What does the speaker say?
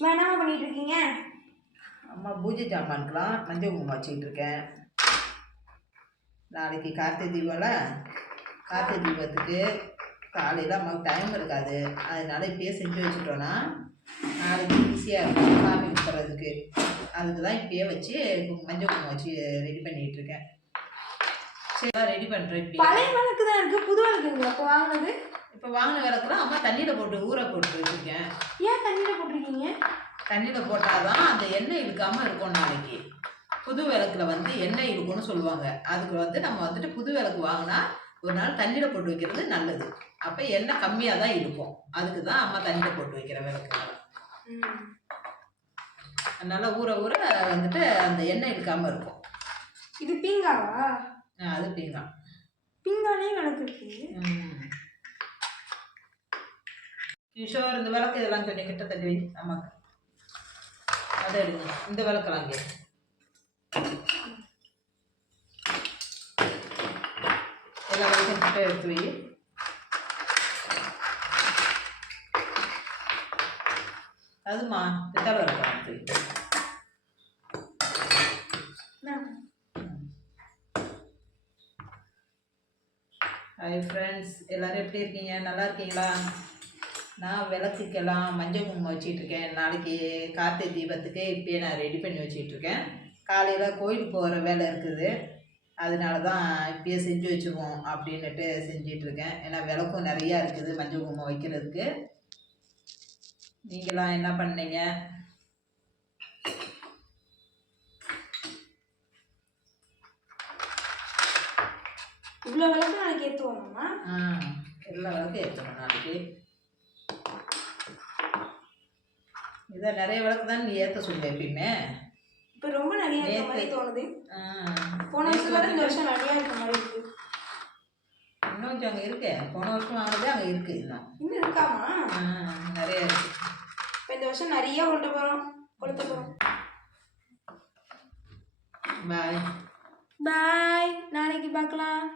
வேணாமா பண்ணிட்டு இருக்கீங்க அம்மா பூஜை ஜாமான்க்கெலாம் மஞ்சள் குங்குமம் வச்சுக்கிட்டு இருக்கேன் நாளைக்கு கார்த்திகை தீபம்ல கார்த்திகை தீபத்துக்கு காலையில் அம்மாவுக்கு டைம் இருக்காது. அதனால இப்பயே செஞ்சு வச்சுட்டோன்னா நாளைக்கு ஈஸியாக இருக்கும். சாமி கும்பிட்றதுக்கு அதுக்கு தான் இப்பயே வச்சு மஞ்சள் குங்குமம் வச்சு ரெடி பண்ணிகிட்டு இருக்கேன் சரி ரெடி பண்ணுறேன் பழைய விளக்கு தான் இருக்கு. புது விளக்குங்களா இப்போ வாங்கினது? இப்போ வாங்கின விளக்குலாம் அம்மா தண்ணியில் போட்டு ஊற போட்டு வச்சுருக்கேன். ஏன் தண்ணியில் போட்டிருக்கீங்க? தண்ணியில் போட்டால் தான் அந்த எண்ணெய் இழுக்காமல் இருக்கும் நாளைக்கு. புது விளக்குல வந்து எண்ணெய் இழுக்கும்னு சொல்லுவாங்க. அதுக்கு வந்து நம்ம வந்துட்டு புது விளக்கு வாங்கினா ஒரு நாள் தண்ணியில் போட்டு வைக்கிறது நல்லது. அப்போ எண்ணெய் கம்மியாக தான் இருக்கும் அதுக்கு தான் அம்மா தண்ணியில் போட்டு வைக்கிற விளக்கு. அதனால் ஊற ஊற வந்துட்டு அந்த எண்ணெய் இழுக்காமல் இருக்கும். இது பீங்காவா? அது பீங்கா. பீங்கானே விளக்கு இருக்கு. ஷோர் இந்த விளக்கு இதெல்லாம் கொஞ்சம் கிட்ட தள்ளி வை ஆமாங்க. அதை எடுங்க. இந்த விளக்கெல்லாம் கே எல்லா விளக்கம் கிட்ட எடுத்து வை. அதுமா பித்தளை விளக்கம் எடுத்து வை ஹாய் ஃப்ரெண்ட்ஸ் எல்லோரும் எப்படி இருக்கீங்க? நல்லா இருக்கீங்களா? நான் விளக்குக்கெல்லாம் மஞ்சள் குங்குமம் வச்சிட்டு இருக்கேன் நாளைக்கு கார்த்திகை தீபத்துக்கு இப்பயே நான் ரெடி பண்ணி வச்சிட்டு இருக்கேன் காலையில் கோயிலுக்கு போகிற வேலை இருக்குது. அதனால தான் இப்பயே செஞ்சு வச்சுருவோம் அப்படின்னுட்டு செஞ்சிட்டு இருக்கேன் ஏன்னா விளக்கும் நிறையா இருக்குது மஞ்சள் குங்குமம் வைக்கிறதுக்கு. நீங்களாம் என்ன பண்ணீங்க? இவ்வளோ விளக்கு நாளைக்கு ஏற்றுவோம்மா ஆ எல்லா விளக்கும் ஏற்றணும் நாளைக்கு. இதை நிறைய விளக்கு தான் நீ ஏற்ற சொல்லு எப்பயுமே இப்போ ரொம்ப நிறைய இருக்க மாதிரி தோணுது. போன வருஷத்தோட இந்த வருஷம் நிறையா இருக்க மாதிரி இருக்கு. இன்னும் கொஞ்சம் அங்கே இருக்கு. போன வருஷம் வாங்கினதே அங்கே இருக்கு இன்னும். இன்னும் இருக்காமா? நிறைய இருக்கு. இப்போ இந்த வருஷம் நிறைய கொளுத்த போகிறோம் கொளுத்த போகிறோம் பாய் பாய் நாளைக்கு பார்க்கலாம்.